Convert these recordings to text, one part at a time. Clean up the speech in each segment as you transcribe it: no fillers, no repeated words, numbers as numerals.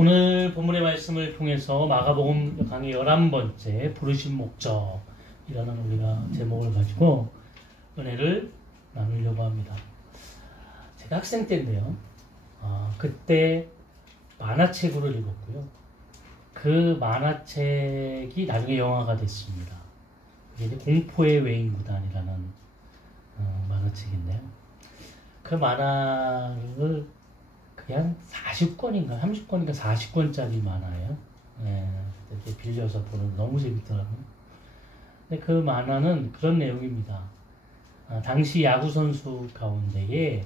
오늘 본문의 말씀을 통해서 마가복음 강의 11번째 부르신 목적이라는 우리가 제목을 가지고 은혜를 나누려고 합니다. 제가 학생 때인데요. 그때 만화책으로 읽었고요. 그 만화책이 나중에 영화가 됐습니다. 그게 이제 공포의 외인구단이라는 만화책인데요. 그 만화를 그게 한 40권인가 30권인가 40권짜리 만화예요. 예, 이렇게 빌려서 보는 너무 재밌더라고요. 근데 그 만화는 그런 내용입니다. 당시 야구선수 가운데에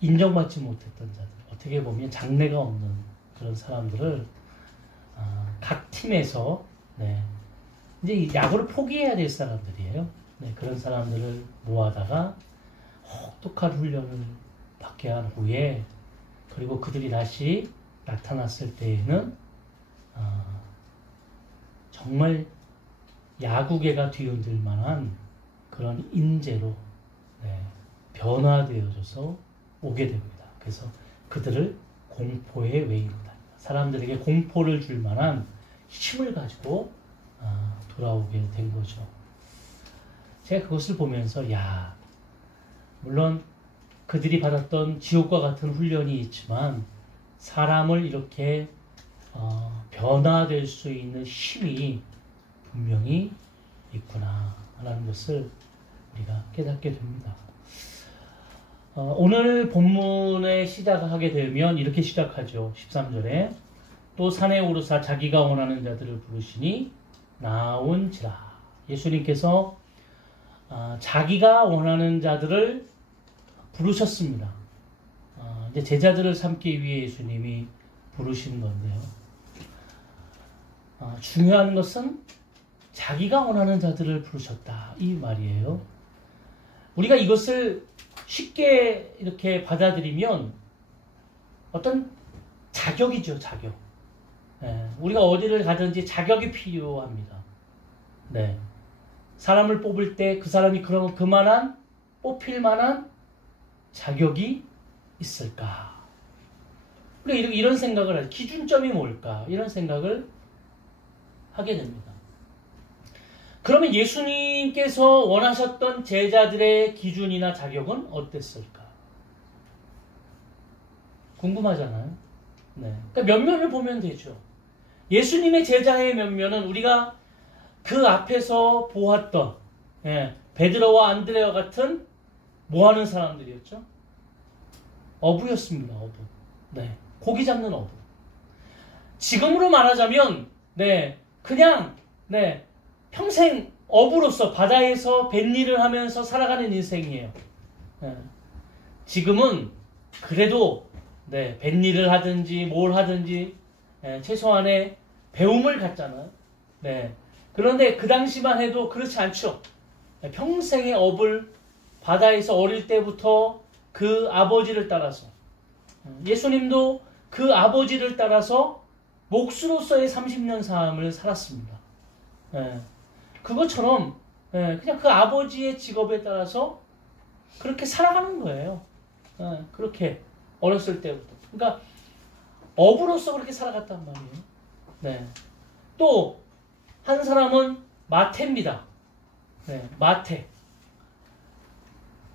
인정받지 못했던 자들, 어떻게 보면 장래가 없는 그런 사람들을 각 팀에서 이제 야구를 포기해야 될 사람들이에요. 그런 사람들을 모아다가 혹독한 훈련을 받게 한 후에, 그리고 그들이 다시 나타났을 때에는 정말 야구계가 뒤흔들 만한 그런 인재로 변화되어져서 오게 됩니다. 그래서 그들을 공포의 외인구단, 사람들에게 공포를 줄 만한 힘을 가지고 돌아오게 된 거죠. 제가 그것을 보면서 물론 그들이 받았던 지옥과 같은 훈련이 있지만 사람을 이렇게 변화될 수 있는 힘이 분명히 있구나 라는 것을 우리가 깨닫게 됩니다. 오늘 본문에 시작하게 되면 이렇게 시작하죠. 13절에 또 산에 오르사 자기가 원하는 자들을 부르시니 나온지라. 예수님께서 자기가 원하는 자들을 부르셨습니다. 이제 제자들을 삼기 위해 예수님이 부르신 건데요. 중요한 것은 자기가 원하는 자들을 부르셨다, 이 말이에요. 우리가 이것을 쉽게 이렇게 받아들이면 어떤 자격이죠, 자격. 우리가 어디를 가든지 자격이 필요합니다. 사람을 뽑을 때 그 사람이 그만한 뽑힐 만한 자격이 있을까? 우리가 이런 생각을 하죠. 기준점이 뭘까? 이런 생각을 하게 됩니다. 그러면 예수님께서 원하셨던 제자들의 기준이나 자격은 어땠을까? 궁금하잖아요. 그러니까 면면을 보면 되죠. 예수님의 제자의 면면은 우리가 그 앞에서 보았던 베드로와 안드레와 같은 뭐하는 사람들이었죠? 어부였습니다. 어부. 고기 잡는 어부. 지금으로 말하자면 그냥 평생 어부로서 바다에서 뱃일을 하면서 살아가는 인생이에요. 지금은 그래도 뱃일을 하든지 뭘 하든지 최소한의 배움을 갖잖아요. 그런데 그 당시만 해도 그렇지 않죠. 평생의 업을 바다에서 어릴 때부터 그 아버지를 따라서, 예수님도 그 아버지를 따라서 목수로서의 30년 삶을 살았습니다. 그것처럼 그냥 그 아버지의 직업에 따라서 그렇게 살아가는 거예요. 그렇게 어렸을 때부터. 그러니까 어부로서 그렇게 살아갔단 말이에요. 또 한 사람은 마태입니다. 마태.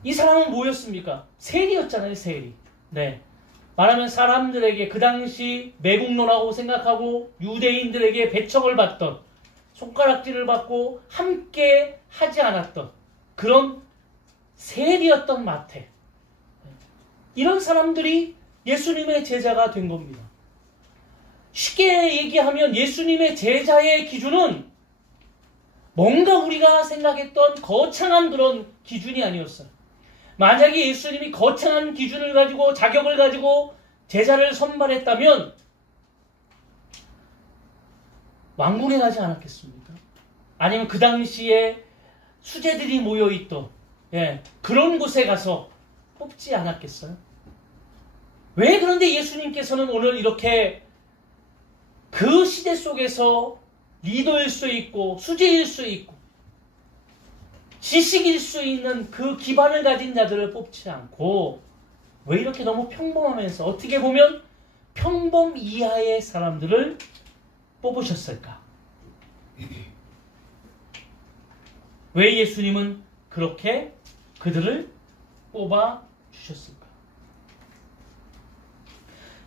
이 사람은 뭐였습니까? 세리였잖아요, 세리. 말하면 사람들에게 그 당시 매국노라고 생각하고 유대인들에게 배척을 받던, 손가락질을 받고 함께 하지 않았던 그런 세리였던 마태. 이런 사람들이 예수님의 제자가 된 겁니다. 쉽게 얘기하면 예수님의 제자의 기준은 뭔가 우리가 생각했던 거창한 그런 기준이 아니었어요. 만약에 예수님이 거창한 기준을 가지고 자격을 가지고 제자를 선발했다면 왕궁에 가지 않았겠습니까? 아니면 그 당시에 수재들이 모여있던 그런 곳에 가서 뽑지 않았겠어요? 왜 그런데 예수님께서는 오늘 이렇게 그 시대 속에서 리더일 수 있고 수재일 수 있고 지식일 수 있는 그 기반을 가진 자들을 뽑지 않고 왜 이렇게 너무 평범하면서 어떻게 보면 평범 이하의 사람들을 뽑으셨을까? 왜 예수님은 그렇게 그들을 뽑아 주셨을까?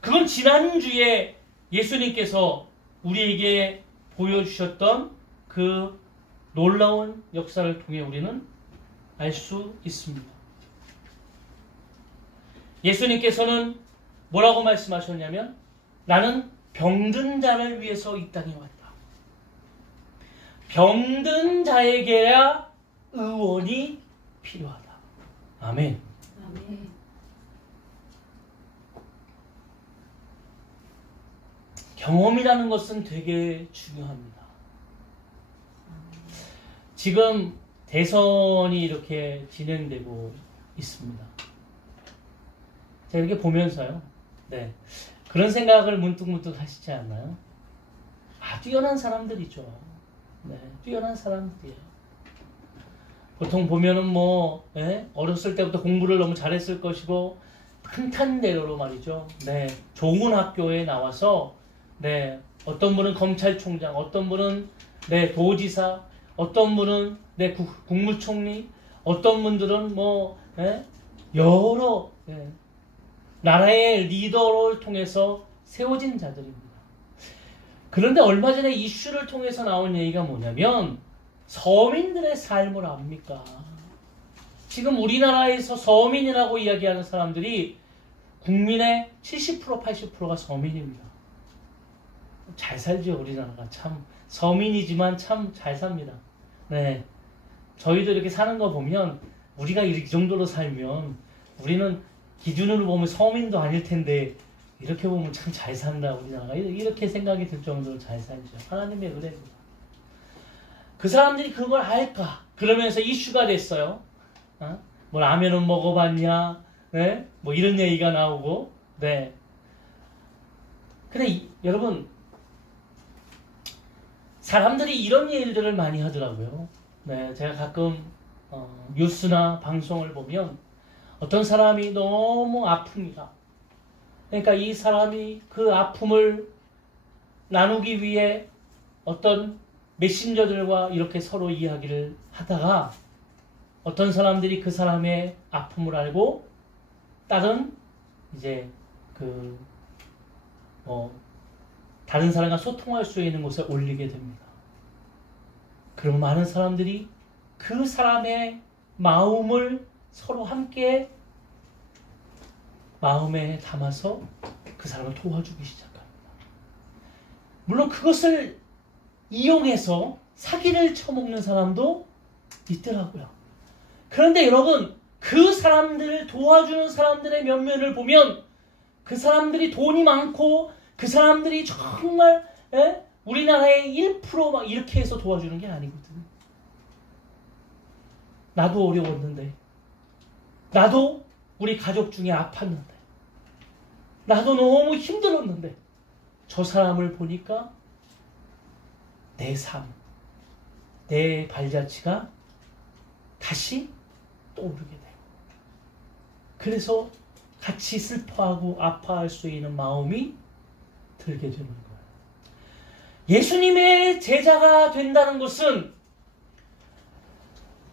그건 지난주에 예수님께서 우리에게 보여주셨던 그 놀라운 역사를 통해 우리는 알 수 있습니다. 예수님께서는 뭐라고 말씀하셨냐면, 나는 병든 자를 위해서 이 땅에 왔다. 병든 자에게야 의원이 필요하다. 아멘. 아멘. 경험이라는 것은 되게 중요합니다. 지금 대선이 이렇게 진행되고 있습니다. 제가 이렇게 보면서요, 네, 그런 생각을 문득문득 하시지 않나요? 아, 뛰어난 사람들이죠. 네, 뛰어난 사람들이에요. 보통 보면은 뭐, 네, 어렸을 때부터 공부를 너무 잘했을 것이고, 탄탄대로로 말이죠. 네, 좋은 학교에 나와서, 네, 어떤 분은 검찰총장, 어떤 분은 네, 도지사, 어떤 분은 네, 국무총리, 어떤 분들은 뭐, 네, 여러 네, 나라의 리더를 통해서 세워진 자들입니다. 그런데 얼마 전에 이슈를 통해서 나온 얘기가 뭐냐면, 서민들의 삶을 압니까? 지금 우리나라에서 서민이라고 이야기하는 사람들이 국민의 70%, 80%가 서민입니다. 잘 살죠, 우리나라가. 참 서민이지만 참 잘 삽니다. 네, 저희도 이렇게 사는 거 보면, 우리가 이 정도로 살면 우리는 기준으로 보면 서민도 아닐 텐데 이렇게 보면 참 잘 산다, 우리나라가. 이렇게 생각이 들 정도로 잘 살죠. 하나님의 은혜입니다. 그 사람들이 그걸 알까? 그러면서 이슈가 됐어요. 뭐 라면은 먹어봤냐? 네? 뭐 이런 얘기가 나오고. 네. 근데 여러분, 사람들이 이런 일들을 많이 하더라고요. 네, 제가 가끔 뉴스나 방송을 보면 어떤 사람이 너무 아픕니다. 그러니까 이 사람이 그 아픔을 나누기 위해 어떤 메신저들과 이렇게 서로 이야기를 하다가 어떤 사람들이 그 사람의 아픔을 알고 다른 이제 다른 사람과 소통할 수 있는 곳에 올리게 됩니다. 그럼 많은 사람들이 그 사람의 마음을 서로 함께 마음에 담아서 그 사람을 도와주기 시작합니다. 물론 그것을 이용해서 사기를 쳐먹는 사람도 있더라고요. 그런데 여러분, 그 사람들을 도와주는 사람들의 면면을 보면 그 사람들이 돈이 많고 그 사람들이 정말 우리나라의 1% 막 이렇게 해서 도와주는 게 아니거든요. 나도 어려웠는데, 나도 우리 가족 중에 아팠는데, 나도 너무 힘들었는데 저 사람을 보니까 내 삶, 내 발자취가 다시 떠오르게 돼요. 그래서 같이 슬퍼하고 아파할 수 있는 마음이 들게 되는 거예요. 예수님의 제자가 된다는 것은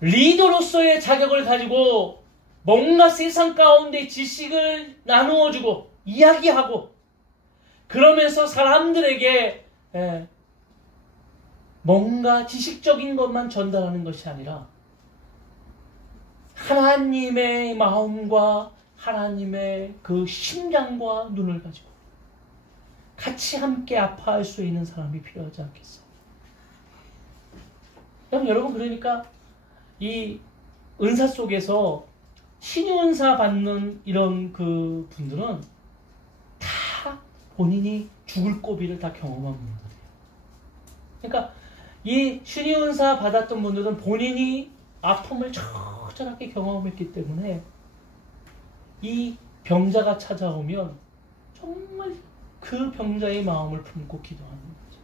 리더로서의 자격을 가지고 뭔가 세상 가운데 지식을 나누어주고 이야기하고 그러면서 사람들에게 뭔가 지식적인 것만 전달하는 것이 아니라 하나님의 마음과 하나님의 그 심장과 눈을 가지고 같이 함께 아파할 수 있는 사람이 필요하지 않겠어요? 여러분, 그러니까 이 은사 속에서 신유은사 받는 이런 그 분들은 다 본인이 죽을 고비를 다 경험한 분들이에요. 그러니까 이 신유은사 받았던 분들은 본인이 아픔을 처절하게 경험했기 때문에 이 병자가 찾아오면 정말 그 병자의 마음을 품고 기도하는 거죠.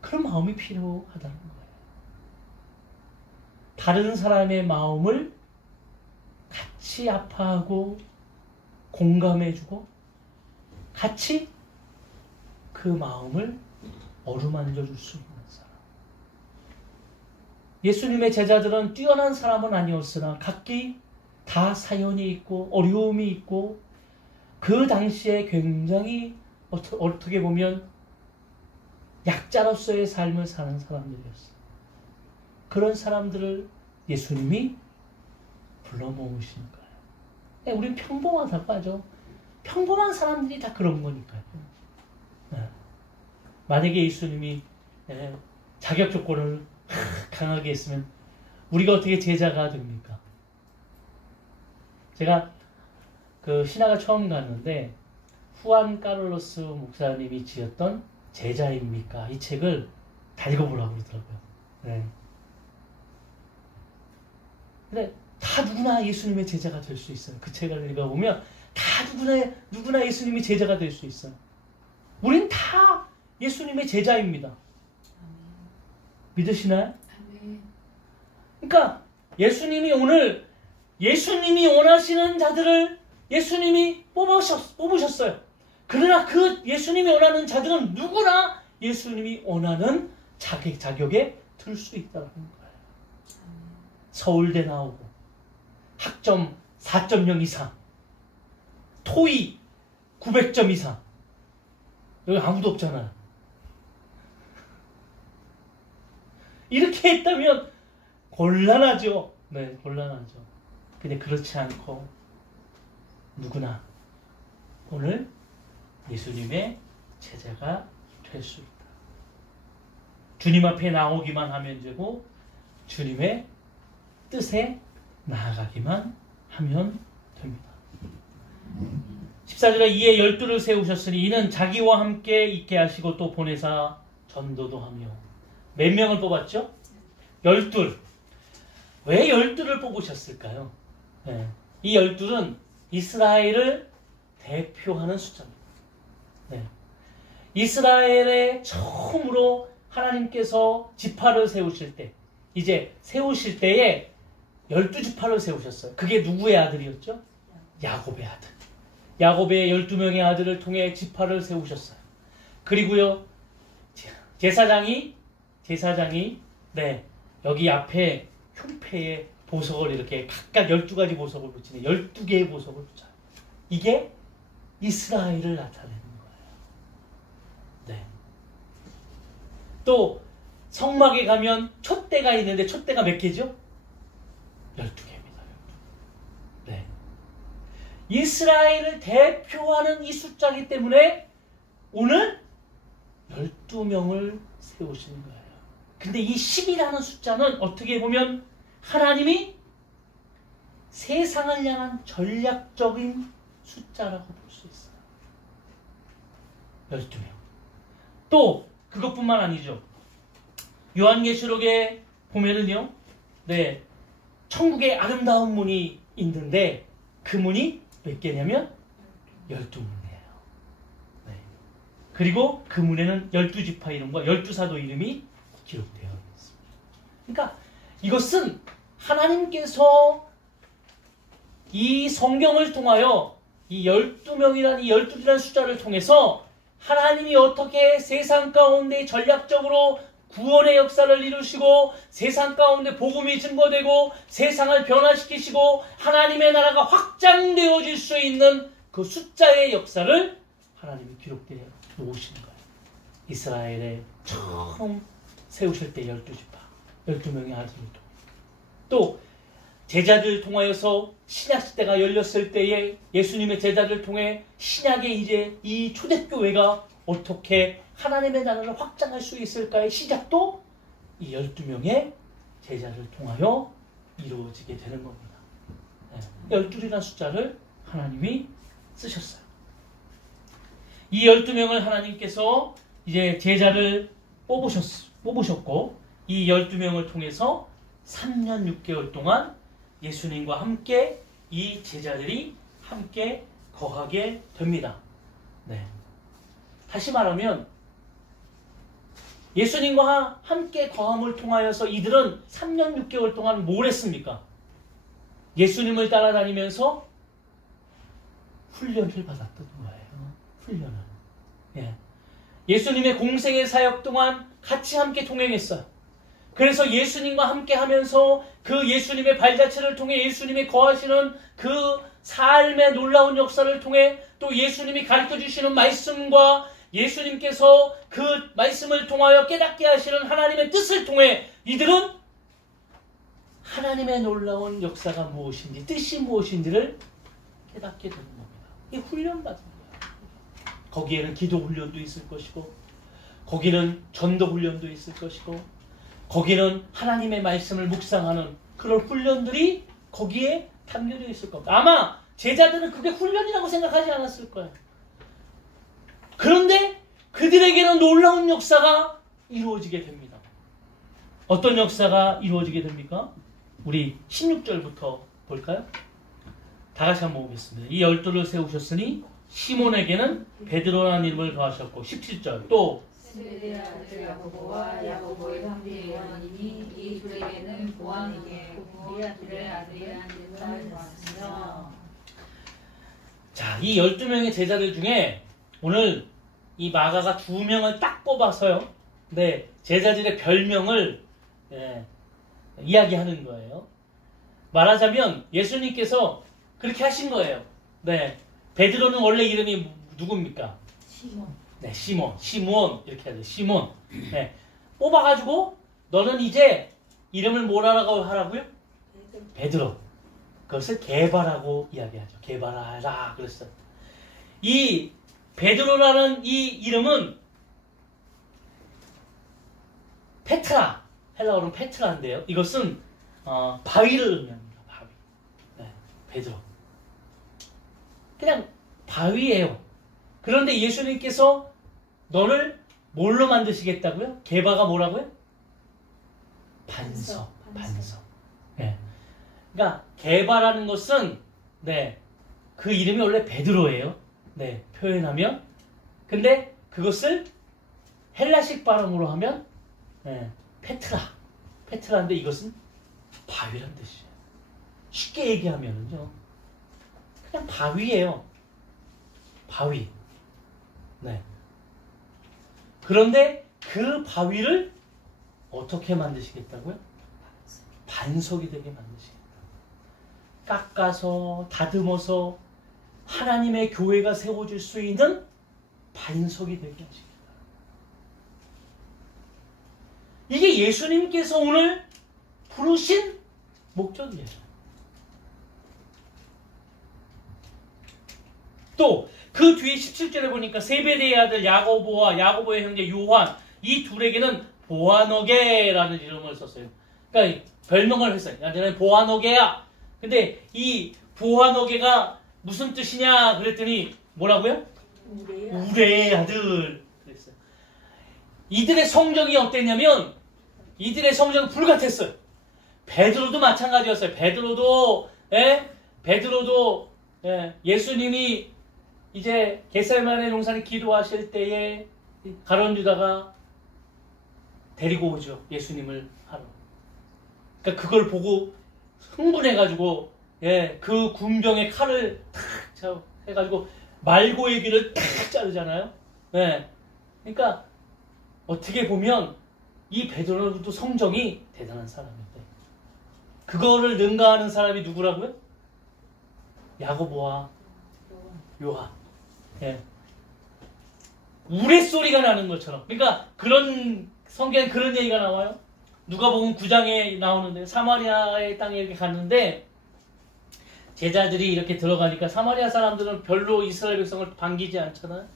그런 마음이 필요하다는 거예요. 다른 사람의 마음을 같이 아파하고 공감해주고 같이 그 마음을 어루만져 줄 수 있는 사람. 예수님의 제자들은 뛰어난 사람은 아니었으나 각기 다 사연이 있고 어려움이 있고 그 당시에 굉장히 어떻게 보면 약자로서의 삶을 사는 사람들이었어요. 그런 사람들을 예수님이 불러 모으시는 거예요. 우린 평범하다고 하죠. 평범한 사람들이 다 그런 거니까요. 만약에 예수님이 자격 조건을 강하게 했으면 우리가 어떻게 제자가 됩니까? 제가 그 신학을 처음 갔는데 후안 카를로스 목사님이 지었던 제자입니까? 이 책을 다 읽어보라고 그러더라고요. 네. 근데 다 누구나 예수님의 제자가 될 수 있어요. 그 책을 읽어보면 다 누구나 예수님의 제자가 될 수 있어요. 우린 다 예수님의 제자입니다. 믿으시나요? 그러니까 예수님이 오늘 예수님이 원하시는 자들을 예수님이 뽑으셨어요. 그러나 그 예수님이 원하는 자들은 누구나 예수님이 원하는 자격에 들 수 있다는 거예요. 서울대 나오고 학점 4.0 이상 토익 900점 이상 여기 아무도 없잖아요. 이렇게 했다면 곤란하죠. 네, 곤란하죠. 근데 그렇지 않고 누구나 오늘 예수님의 제자가 될 수 있다. 주님 앞에 나오기만 하면 되고 주님의 뜻에 나아가기만 하면 됩니다. 14절에 이에 12를 세우셨으니 이는 자기와 함께 있게 하시고 또 보내사 전도도 하며. 몇 명을 뽑았죠? 12. 왜 12를 뽑으셨을까요? 네. 이 12는 이스라엘을 대표하는 숫자입니다. 네. 이스라엘에 처음으로 하나님께서 지파를 세우실 때, 이제 세우실 때에 12지파를 세우셨어요. 그게 누구의 아들이었죠? 야곱의 아들. 야곱의 12명의 아들을 통해 지파를 세우셨어요. 그리고요, 제사장이 네, 여기 앞에 흉패에 보석을 이렇게 각각 12가지 보석을 붙이네. 12개의 보석을 붙여요. 이게 이스라엘을 나타내는 거예요. 네. 또 성막에 가면 촛대가 있는데 촛대가 몇 개죠? 12개입니다. 네. 이스라엘을 대표하는 이 숫자이기 때문에 오늘 12명을 세우시는 거예요. 근데 이 10이라는 숫자는 어떻게 보면 하나님이 세상을 향한 전략적인 숫자라고 볼 수 있어요. 12명. 또 그것뿐만 아니죠. 요한계시록에 보면은요, 네, 천국의 아름다운 문이 있는데 그 문이 몇 개냐면 12문이에요. 네. 그리고 그 문에는 12지파 이름과 12사도 이름이 기록되어 있습니다. 그러니까 이것은 하나님께서 이 성경을 통하여 이 12명이라는 이 12이라는 숫자를 통해서 하나님이 어떻게 세상 가운데 전략적으로 구원의 역사를 이루시고 세상 가운데 복음이 증거되고 세상을 변화시키시고 하나님의 나라가 확장되어질 수 있는 그 숫자의 역사를 하나님이 기록되어 놓으신 거예요. 이스라엘에 처음 세우실 때 12지파, 12명의 아들을 통해 또 제자들 통하여서 신약시대가 열렸을 때에 예수님의 제자를 통해 신약의 이제 이 초대교회가 어떻게 하나님의 나라를 확장할 수 있을까의 시작도 이 12명의 제자를 통하여 이루어지게 되는 겁니다. 12이라는 숫자를 하나님이 쓰셨어요. 이 12명을 하나님께서 이제 제자를 뽑으셨고 이 12명을 통해서 3년 6개월 동안 예수님과 함께 이 제자들이 함께 거하게 됩니다. 네. 다시 말하면 예수님과 함께 거함을 통하여서 이들은 3년 6개월 동안 뭘 했습니까? 예수님을 따라다니면서 훈련을 받았던 거예요. 훈련을. 예. 예수님의 공생의 사역 동안 같이 함께 동행했어요. 그래서 예수님과 함께 하면서 그 예수님의 발자취를 통해 예수님이 거하시는 그 삶의 놀라운 역사를 통해 또 예수님이 가르쳐 주시는 말씀과 예수님께서 그 말씀을 통하여 깨닫게 하시는 하나님의 뜻을 통해 이들은 하나님의 놀라운 역사가 무엇인지, 뜻이 무엇인지를 깨닫게 되는 겁니다. 이 훈련받은 거예요. 거기에는 기도 훈련도 있을 것이고, 거기는 전도 훈련도 있을 것이고, 거기는 하나님의 말씀을 묵상하는 그런 훈련들이 거기에 담겨져 있을 겁니다. 아마 제자들은 그게 훈련이라고 생각하지 않았을 거예요. 그런데 그들에게는 놀라운 역사가 이루어지게 됩니다. 어떤 역사가 이루어지게 됩니까? 우리 16절부터 볼까요? 다 같이 한번 보겠습니다. 이 12를 세우셨으니 시몬에게는 베드로라는 이름을 더하셨고 17절 또 세베대의 아들 야고보와 야고보의 형제 요한이니 이 둘에게는 보아너게 보아너게의 아들이라는 이름을 더하셨으며. 자, 이 12명의 제자들 중에 오늘 이 마가가 2명을 딱 뽑아서요. 네, 제자들의 별명을 이야기하는 거예요. 말하자면 예수님께서 그렇게 하신 거예요. 네, 베드로는 원래 이름이 누굽니까? 시몬. 네, 시몬 이렇게 하죠. 시몬. 네, 뽑아가지고 너는 이제 이름을 뭐라고 하라고요? 베드로. 그것을 게바라고 이야기하죠. 게바라라 그랬어요. 이 베드로라는 이 이름은 페트라, 헬라어로는 페트라인데요. 이것은 바위를 의미합니다. 바위. 네, 베드로. 그냥 바위예요. 그런데 예수님께서 너를 뭘로 만드시겠다고요? 게바가 뭐라고요? 반석. 네. 그러니까 게바라는 것은 그 이름이 원래 베드로예요. 네, 표현하면. 근데 그것을 헬라식 발음으로 하면 페트라인데 이것은 바위란 뜻이에요. 쉽게 얘기하면은요. 그냥 바위예요. 바위. 네. 그런데 그 바위를 어떻게 만드시겠다고요? 반석이 되게 만드시겠다. 깎아서 다듬어서 하나님의 교회가 세워질 수 있는 반석이 되게 하시겠다. 이게 예수님께서 오늘 부르신 목적이에요. 또 그 뒤에 17절에 보니까 세베대의 아들 야고보와 야고보의 형제 요한 이 둘에게는 보아너게라는 이름을 썼어요. 그러니까 별명을 했어요. 나는 보아너게야. 근데 이 보아너게가 무슨 뜻이냐 그랬더니 뭐라고요? 우레의 아들 그랬어요. 이들의 성적이 어땠냐면 이들의 성적은 불같았어요. 베드로도 마찬가지였어요. 베드로도 예수님이 이제 겟세마네 동산에 기도하실 때에 가룟 유다가 데리고 오죠. 예수님을 하러. 그러니까 그걸 보고 흥분해가지고 그 군병의 칼을 탁 해가지고 말고의 귀를 탁 자르잖아요. 그러니까 어떻게 보면 이 베드로도 성정이 대단한 사람인데 그거를 능가하는 사람이 누구라고요? 야고보와 요한. 우레소리가 나는 것처럼. 그러니까 그런 성경에 그런 얘기가 나와요. 누가복음 9장에 나오는데 사마리아의 땅에 이렇게 갔는데 제자들이 이렇게 들어가니까 사마리아 사람들은 별로 이스라엘 백성을 반기지 않잖아요.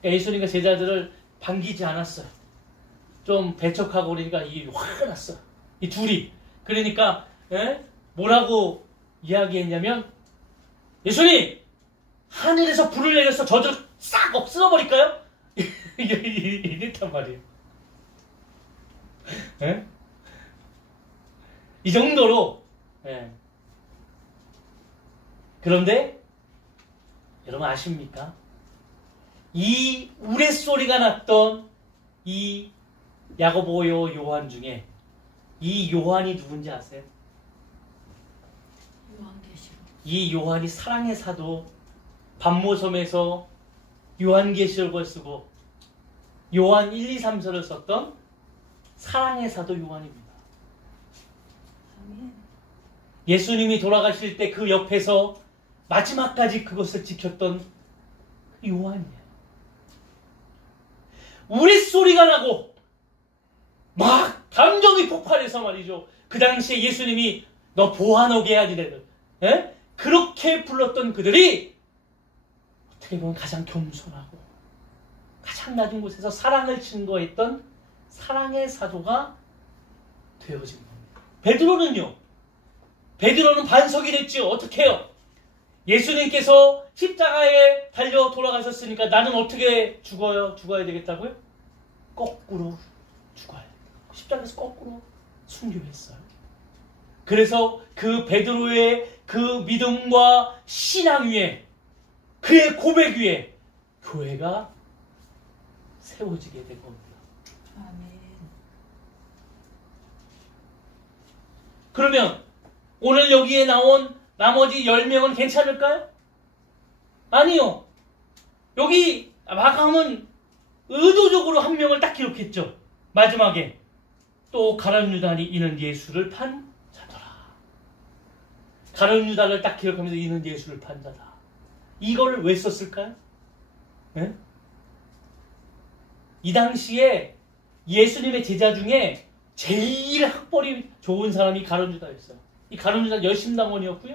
그러니까 예수님과 제자들을 반기지 않았어요. 좀 배척하고 그러니까 이 화가 났어요. 이 둘이. 그러니까 뭐라고 이야기했냐면 예수님! 하늘에서 불을 내려서 저들을 싹 쓸어버릴까요? 이랬단 말이에요. 이 정도로. 그런데 여러분 아십니까? 이 우레소리가 났던 이 야고보요 요한 중에 이 요한이 누군지 아세요? 이 요한이 사랑의 사도 반모섬에서 요한계시록을 쓰고 요한 1, 2, 3서를 썼던 사랑의 사도 요한입니다. 예수님이 돌아가실 때 그 옆에서 마지막까지 그것을 지켰던 요한이에요. 우릿소리가 나고 막 감정이 폭발해서 말이죠. 그 당시에 예수님이 너 보아노게 해야지 내들. 에? 그렇게 불렀던 그들이 어떻게 보면 가장 겸손하고 가장 낮은 곳에서 사랑을 증거했던 사랑의 사도가 되어진 겁니다. 베드로는요. 베드로는 반석이 됐지요. 어떻게 해요? 예수님께서 십자가에 달려 돌아가셨으니까 나는 어떻게 죽어야 되겠다고요? 거꾸로 죽어야 돼요. 십자가에서 거꾸로 순교했어요. 그래서 그 베드로의 그 믿음과 신앙 위에 그의 고백 위에 교회가 세워지게 된 겁니다. 아멘. 그러면 오늘 여기에 나온 나머지 10명은 괜찮을까요? 아니요. 여기 마감은 의도적으로 한 명을 딱 기록했죠. 마지막에 또 가룟 유다니 이는 예수를 판 자더라. 가룟 유다를 딱 기록하면서 이는 예수를 판 자다. 이걸 왜 썼을까요? 네? 이 당시에 예수님의 제자 중에 제일 학벌이 좋은 사람이 가룟 유다였어요. 이 가룟 유다는 열심당원이었고요.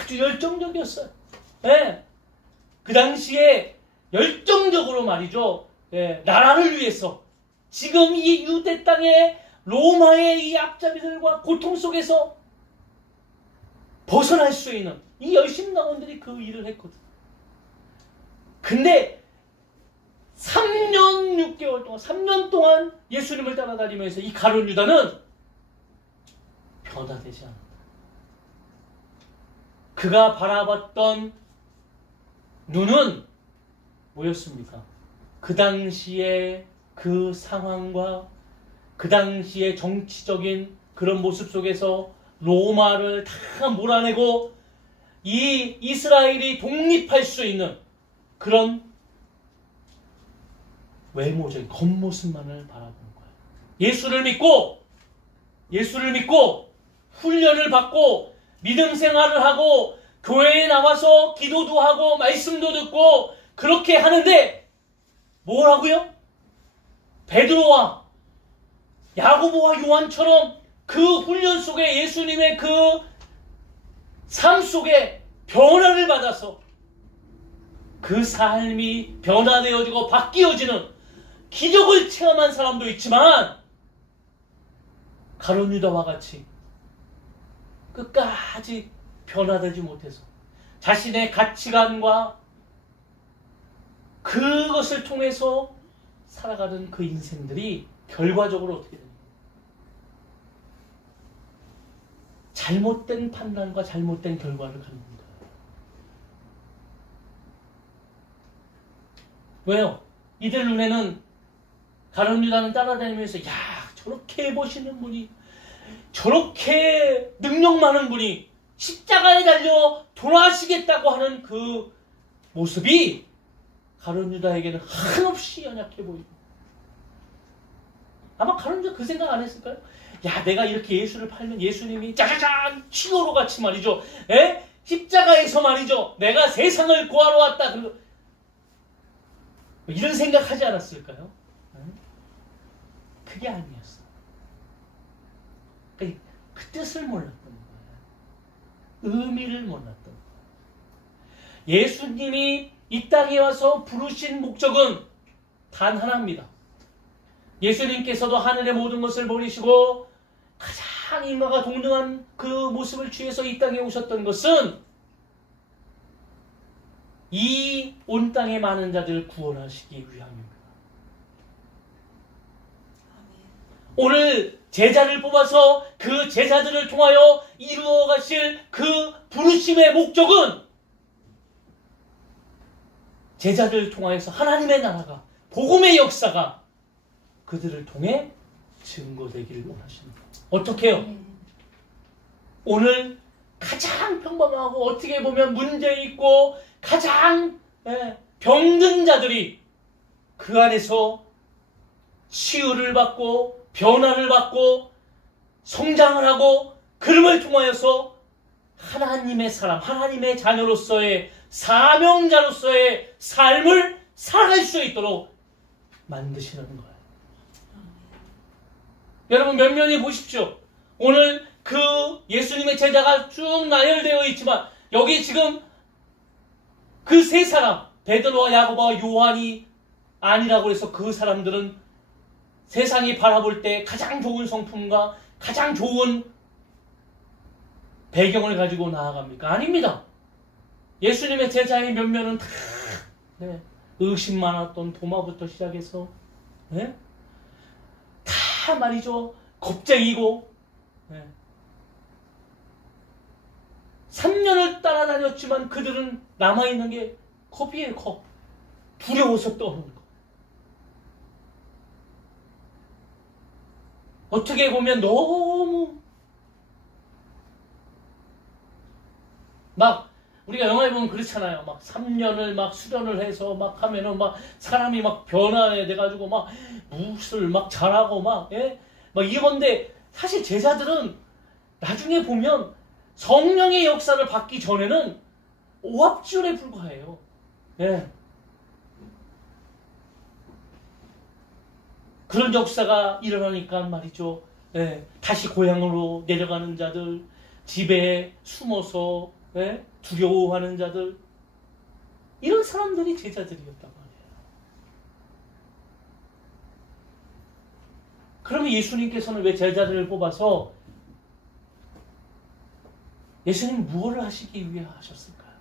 아주 열정적이었어요. 네. 그 당시에 열정적으로 말이죠. 네. 나라를 위해서 지금 이 유대 땅에 로마의 이 앞잡이들과 고통 속에서 벗어날 수 있는 이 열심당원들이 그 일을 했거든. 근데 3년 6개월 동안 3년 동안 예수님을 따라다니면서 이 가룟 유다는 변화되지 않았다. 그가 바라봤던 눈은 뭐였습니까? 그 당시의 그 상황과 그 당시의 정치적인 그런 모습 속에서 로마를 다 몰아내고 이 이스라엘이 독립할 수 있는 그런 외모적인 겉모습만을 바라보는 거예요. 예수를 믿고 훈련을 받고 믿음 생활을 하고 교회에 나와서 기도도 하고 말씀도 듣고 그렇게 하는데 뭐라고요? 베드로와 야고보와 요한처럼 그 훈련 속에 예수님의 그 삶 속에 변화를 받아서 그 삶이 변화되어지고 바뀌어지는 기적을 체험한 사람도 있지만 가룟 유다와 같이 끝까지 변화되지 못해서 자신의 가치관과 그것을 통해서 살아가는 그 인생들이 결과적으로 어떻게 됩니까? 잘못된 판단과 잘못된 결과를 갖는 거예요. 왜요? 이들 눈에는 가룟 유다는 따라다니면서 야 저렇게 멋있는 분이 저렇게 능력 많은 분이 십자가에 달려 돌아가시겠다고 하는 그 모습이 가룟 유다에게는 한없이 연약해 보이고 아마 가룟 유다 그 생각 안 했을까요? 야 내가 이렇게 예수를 팔면 예수님이 짜자잔 치료로 같이 말이죠. 에? 십자가에서 말이죠. 내가 세상을 구하러 왔다. 이런 생각하지 않았을까요? 그게 아니었어. 그 뜻을 몰랐던 거예요. 의미를 몰랐던 거예요. 예수님이 이 땅에 와서 부르신 목적은 단 하나입니다. 예수님께서도 하늘의 모든 것을 버리시고 가장 인과가 동등한 그 모습을 취해서 이 땅에 오셨던 것은 이 온 땅의 많은 자들을 구원하시기 위함입니다. 오늘 제자를 뽑아서 그 제자들을 통하여 이루어 가실 그 부르심의 목적은 제자들을 통하여서 하나님의 나라가 복음의 역사가 그들을 통해 증거되기를 원하십니다. 어떻게 해요? 오늘 가장 평범하고 어떻게 보면 문제 있고 가장 병든 자들이 그 안에서 치유를 받고 변화를 받고 성장을 하고 그름을 통하여서 하나님의 사람, 하나님의 자녀로서의 사명자로서의 삶을 살아갈 수 있도록 만드시는 거예요. 여러분 면면히 보십시오. 오늘 그 예수님의 제자가 쭉 나열되어 있지만 여기 지금 그 세 사람 베드로와 야고보와 요한이 아니라고 해서 그 사람들은 세상이 바라볼 때 가장 좋은 성품과 가장 좋은 배경을 가지고 나아갑니까? 아닙니다. 예수님의 제자의 몇몇은 다 의심 많았던 도마부터 시작해서 다 말이죠. 겁쟁이고 3년을 따라다녔지만 그들은 남아있는 게 겁이에요. 겁. 두려워서 떠오르는 거. 어떻게 보면 너무 막 우리가 영화에 보면 그렇잖아요. 막 3년을 막 수련을 해서 막 하면은 막 사람이 막 변화돼가지고 막 무술 막 잘하고 막 이건데 사실 제자들은 나중에 보면 성령의 역사를 받기 전에는 오합지졸에 불과해요. 그런 역사가 일어나니까 말이죠. 다시 고향으로 내려가는 자들, 집에 숨어서 두려워하는 자들, 이런 사람들이 제자들이었단 말이에요. 그러면 예수님께서는 왜 제자들을 뽑아서 예수님 무엇을 하시기 위해 하셨을까요?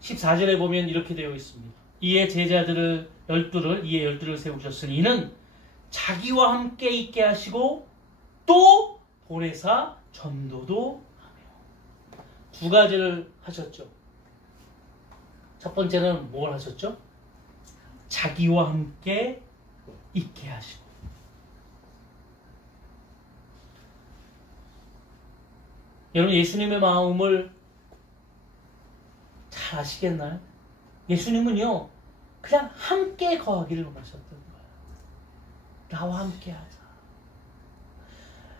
14절에 보면 이렇게 되어 있습니다. 이에 제자들을 열두를 세우셨으니 이는 자기와 함께 있게 하시고 또 보내사 전도도 하며. 두 가지를 하셨죠. 첫 번째는 뭘 하셨죠? 자기와 함께 있게 하시고. 여러분 예수님의 마음을 잘 아시겠나요? 예수님은요 그냥 함께 거하기를 원하셨던 거예요. 나와 함께 하자.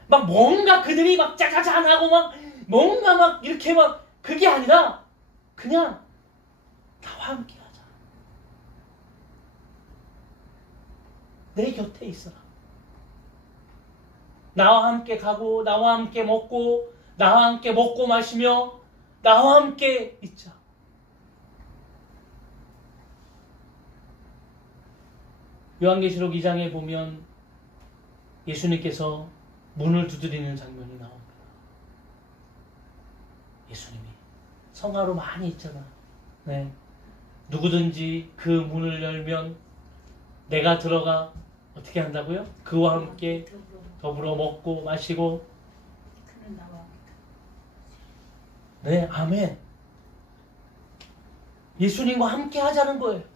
막 뭔가 그들이 막 짜자잔하고 막 뭔가 막 이렇게 막 그게 아니라 그냥 나와 함께 하자. 내 곁에 있어라. 나와 함께 가고 나와 함께 먹고 나와 함께 먹고 마시며 나와 함께 있자. 요한계시록 2장에 보면 예수님께서 문을 두드리는 장면이 나옵니다. 예수님이 성화로 많이 있잖아. 누구든지 그 문을 열면 내가 들어가 어떻게 한다고요? 그와 함께 더불어 먹고 마시고. 네, 아멘. 예수님과 함께 하자는 거예요.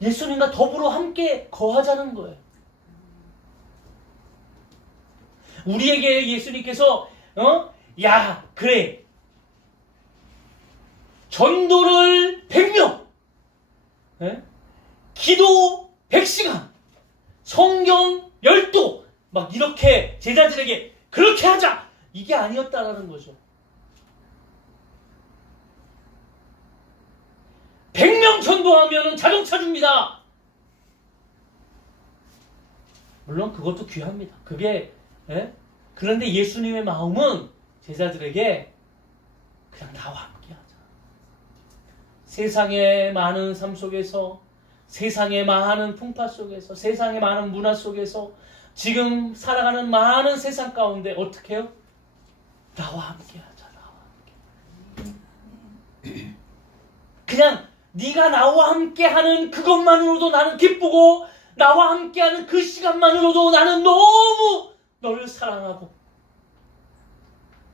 예수님과 더불어 함께 거하자는 거예요. 우리에게 예수님께서 야 그래 전도를 100명 기도 100시간 성경 10도 막 이렇게 제자들에게 그렇게 하자 이게 아니었다라는 거죠. 100명 전도하면 자동차 줍니다. 물론 그것도 귀합니다. 그게 그런데 예수님의 마음은 제자들에게 그냥 나와 함께하자. 세상의 많은 삶 속에서 세상의 많은 풍파 속에서 세상의 많은 문화 속에서 지금 살아가는 많은 세상 가운데 어떻게 해요? 나와 함께하자. 나와 함께. 그냥 네가 나와 함께하는 그것만으로도 나는 기쁘고 나와 함께하는 그 시간만으로도 나는 너무 너를 사랑하고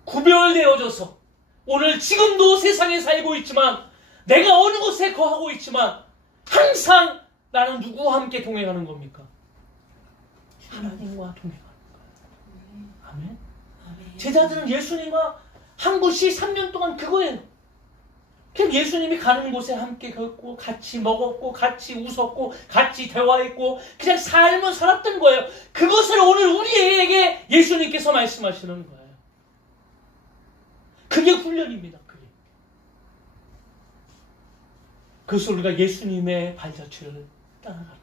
구별되어져서 오늘 지금도 세상에 살고 있지만 내가 어느 곳에 거하고 있지만 항상 나는 누구와 함께 동행하는 겁니까? 하나님과 동행하는 거예요. 아멘. 제자들은 예수님과 한 곳이 3년 동안 그거예요. 그냥 예수님이 가는 곳에 함께 걷고 같이 먹었고 같이 웃었고 같이 대화했고 그냥 삶을 살았던 거예요. 그것을 오늘 우리에게 예수님께서 말씀하시는 거예요. 그게 훈련입니다. 그게. 그래서 우리가 예수님의 발자취를 따라가는 거죠.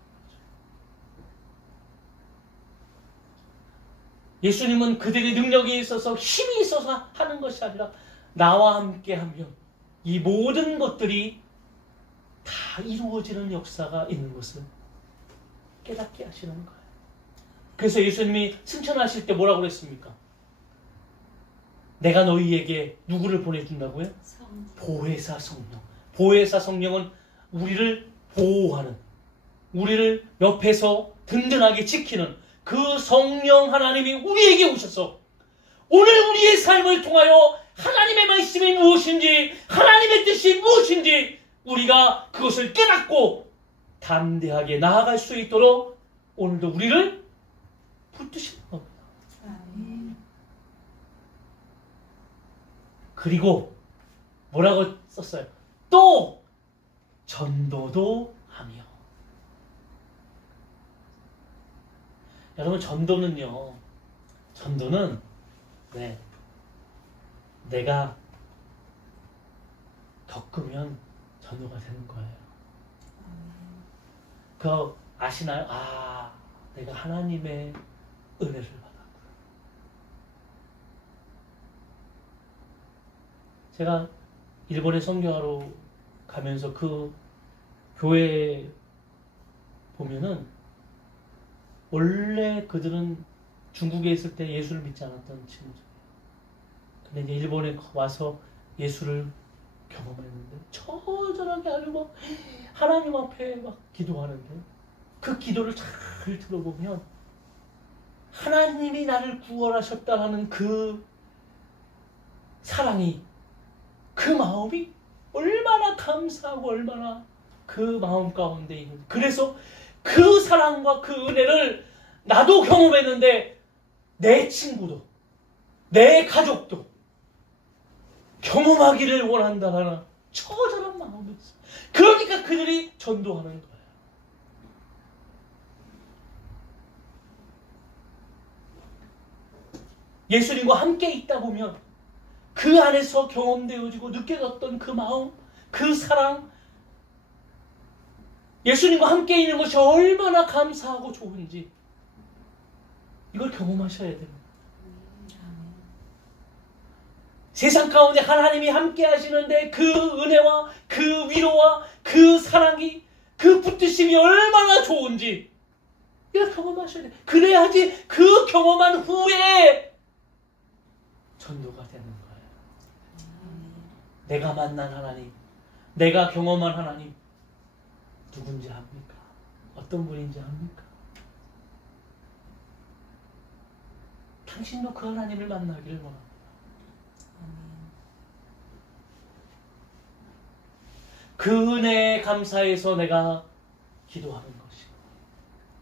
예수님은 그들의 능력에 있어서 힘이 있어서 하는 것이 아니라 나와 함께 하면 이 모든 것들이 다 이루어지는 역사가 있는 것을 깨닫게 하시는 거예요. 그래서 예수님이 승천하실 때 뭐라고 그랬습니까? 내가 너희에게 누구를 보내준다고요? 보혜사 성령. 보혜사 성령은 우리를 보호하는, 우리를 옆에서 든든하게 지키는 그 성령 하나님이 우리에게 오셔서 오늘 우리의 삶을 통하여 하나님의 말씀이 무엇인지, 하나님의 뜻이 무엇인지 우리가 그것을 깨닫고 담대하게 나아갈 수 있도록 오늘도 우리를 붙드시는 겁니다. 그리고 뭐라고 썼어요? 또 전도도 하며. 여러분, 전도는요, 전도는 내가 겪으면 전도가 되는 거예요. 그거 아시나요? 아, 내가 하나님의 은혜를 받았구나. 제가 일본에 선교하러 가면서 그 교회 보면은 원래 그들은 중국에 있을 때 예수를 믿지 않았던 친구들이에요. 근데 이제 일본에 와서 예수를 경험했는데 처절하게 아주 막 하나님 앞에 막 기도하는데 그 기도를 잘 들어보면 하나님이 나를 구원하셨다는 그 사랑이, 그 마음이 얼마나 감사하고 얼마나 그 마음 가운데 있는, 그래서 그 사랑과 그 은혜를 나도 경험했는데 내 친구도 내 가족도 경험하기를 원한다는 처절한 마음이 있어요. 그러니까 그들이 전도하는 거예요. 예수님과 함께 있다 보면 그 안에서 경험되어지고 느껴졌던 그 마음, 그 사랑, 예수님과 함께 있는 것이 얼마나 감사하고 좋은지 이걸 경험하셔야 됩니다. 세상 가운데 하나님이 함께 하시는데 그 은혜와 그 위로와 그 사랑이, 그 붙드심이 얼마나 좋은지 이걸 경험하셔야 돼요. 그래야지 그 경험한 후에 전도가 되는 거예요. 내가 만난 하나님, 내가 경험한 하나님 누군지 압니까? 어떤 분인지 압니까? 당신도 그 하나님을 만나기를 원합니다. 그 은혜에 감사해서 내가 기도하는 것이고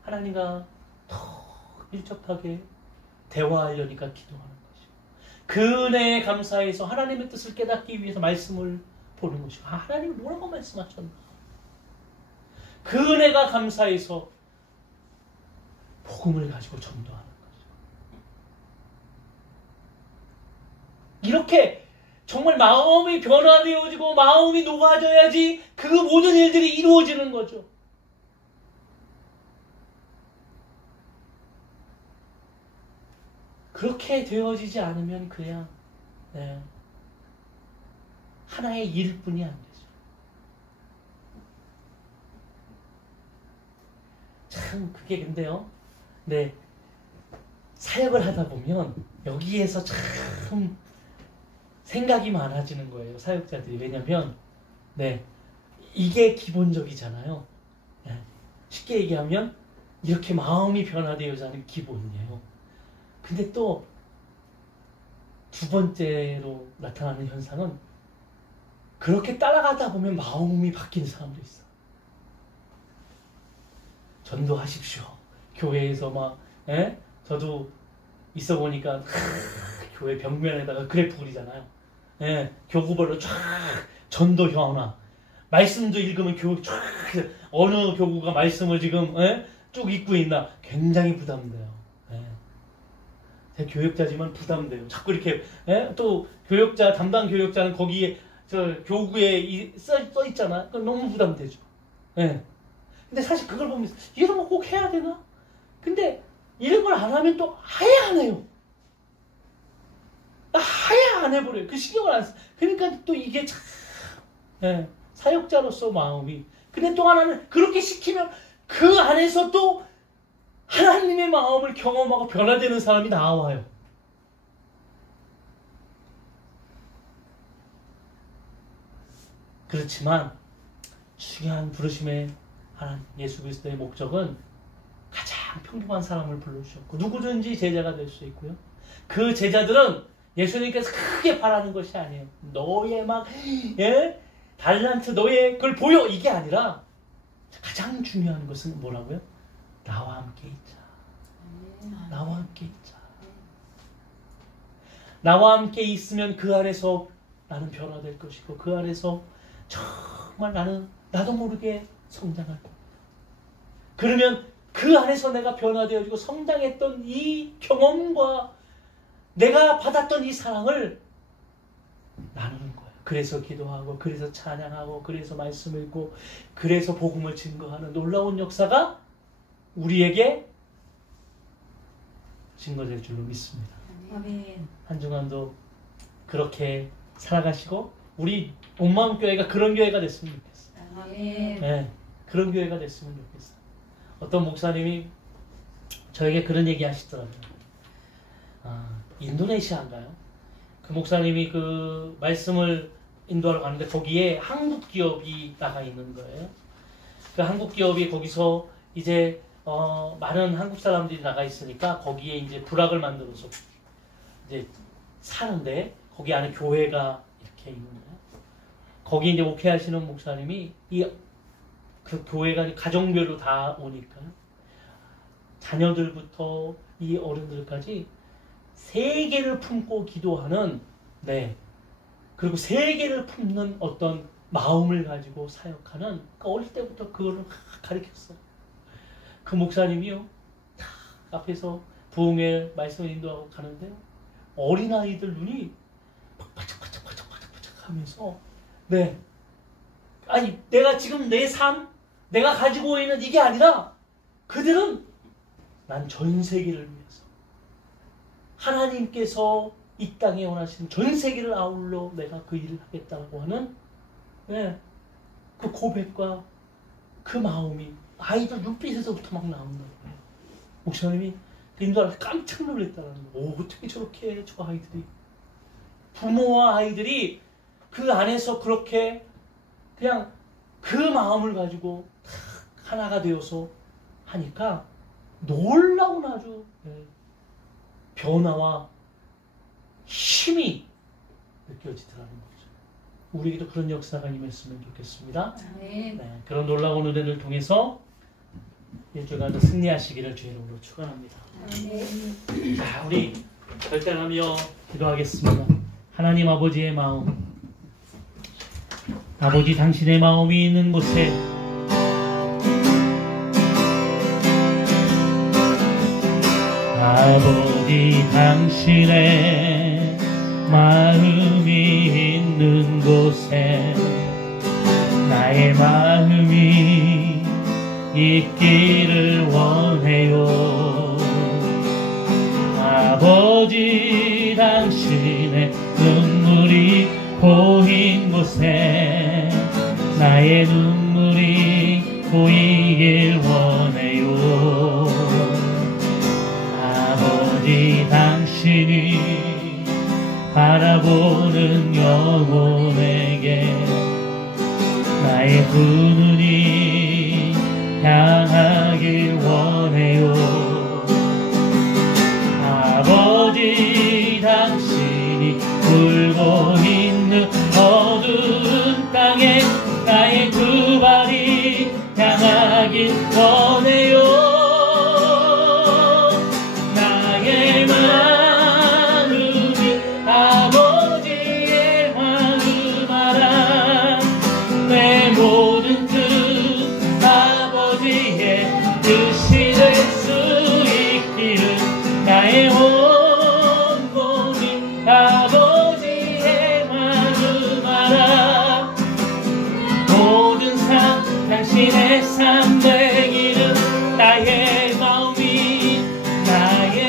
하나님과 더 밀접하게 대화하려니까 기도하는 것이고 그 은혜에 감사해서 하나님의 뜻을 깨닫기 위해서 말씀을 보는 것이고 하나님이 뭐라고 말씀하셨나, 그 은혜가 감사해서 복음을 가지고 전도하는 것이고 이렇게 정말 마음이 변화되어지고 마음이 녹아져야지 그 모든 일들이 이루어지는 거죠. 그렇게 되어지지 않으면 그냥 하나의 일뿐이 안 되죠. 참 그게 근데요. 사역을 하다 보면 여기에서 참 생각이 많아지는 거예요. 사역자들이. 왜냐면 이게 기본적이잖아요. 쉽게 얘기하면 이렇게 마음이 변화되어야 하는 기본이에요. 근데 또 두 번째로 나타나는 현상은 그렇게 따라가다 보면 마음이 바뀌는 사람도 있어. 전도하십시오. 교회에서 막 저도 있어 보니까 교회 벽면에다가 그래프 그리잖아요. 예, 교구별로 쫙 전도 현화, 말씀도 읽으면 교구 쫙 어느 교구가 말씀을 지금 쭉 읽고 있나 굉장히 부담돼요. 제 교역자지만 부담돼요. 자꾸 이렇게 또 교역자 담당 교역자는 거기에 저 교구에 써 있잖아. 너무 부담되죠. 근데 사실 그걸 보면서 이런 거 꼭 해야 되나? 근데 이런 걸 안 하면 또 아예 안 해요. 아예 안 해버려요. 그 신경을 안 써. 그러니까 또 이게 참 사역자로서 마음이. 근데 또 하나는 그렇게 시키면 그 안에서 또 하나님의 마음을 경험하고 변화되는 사람이 나와요. 그렇지만 중요한 부르심의 하나님 예수 그리스도의 목적은 가장 평범한 사람을 불러주셨고 누구든지 제자가 될 수 있고요. 그 제자들은 예수님께서 크게 바라는 것이 아니에요. 너의 막 달란트 너의 그걸 보여 이게 아니라 가장 중요한 것은 뭐라고요? 나와 함께 있자. 나와 함께 있자. 나와 함께 있으면 그 안에서 나는 변화될 것이고 그 안에서 정말 나도 모르게 성장할 겁니다. 그러면 그 안에서 내가 변화되어지고 성장했던 이 경험과 내가 받았던 이 사랑을 나누는 거예요. 그래서 기도하고 그래서 찬양하고 그래서 말씀 읽고 그래서 복음을 증거하는 놀라운 역사가 우리에게 증거될 줄로 믿습니다. 아멘. 한 주간도 그렇게 살아가시고 우리 온마음교회가 그런 교회가 됐으면 좋겠어요. 아멘. 그런 교회가 됐으면 좋겠어요. 어떤 목사님이 저에게 그런 얘기 하시더라고요. 인도네시아인가요? 그 목사님이 그 말씀을 인도하러 가는데 거기에 한국 기업이 나가 있는 거예요. 그 한국 기업이 거기서 이제 많은 한국 사람들이 나가 있으니까 거기에 이제 부락을 만들어서 이제 사는데 거기 안에 교회가 이렇게 있는 거예요. 거기 이제 목회하시는 목사님이 그 교회가 가정별로 다 오니까 자녀들부터 이 어른들까지 세계를 품고 기도하는 그리고 세계를 품는 어떤 마음을 가지고 사역하는 어릴 때부터 그걸 가르쳤어요. 그 목사님이요 앞에서 부흥회 말씀을 인도하고 가는데요 어린아이들 눈이 바짝바짝 하면서 아니 내가 지금 내 삶 내가 가지고 있는 이게 아니라 그들은 난 전 세계를 위해서 하나님께서 이 땅에 원하시는 전 세계를 아울러 내가 그 일을 하겠다고 하는 그 고백과 그 마음이 아이들 눈빛에서부터 막 나온다고 해요. 목사님이 인도하면서 깜짝 놀랐다는 거예요. 어떻게 저렇게 저 아이들이 부모와 아이들이 그 안에서 그렇게 그냥 그 마음을 가지고 하나가 되어서 하니까 놀라운 아주 변화와 힘이 느껴지더라는 거죠. 우리에게도 그런 역사가 임했으면 좋겠습니다. 그런 놀라운 은혜를 통해서 일주일간도 승리하시기를 주의 이름으로 축원합니다. 자, 우리 결단하며 기도하겠습니다. 하나님 아버지의 마음, 아버지 당신의 마음이 있는 곳에 아버지 당신의 마음이 있는 곳에 나의 마음이 있기를 원해요. 아버지 당신의 눈물이 보인 곳에 나의 눈물이 보이길 원해요. 아버지 당신이 바라보는 영혼에게 나의 두 눈이 향하길 원해요. 아버지 당신이 울고 있는 어두운 땅에 나의 두 발이 향하길 원해요. 나의 마음이 아버지의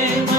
내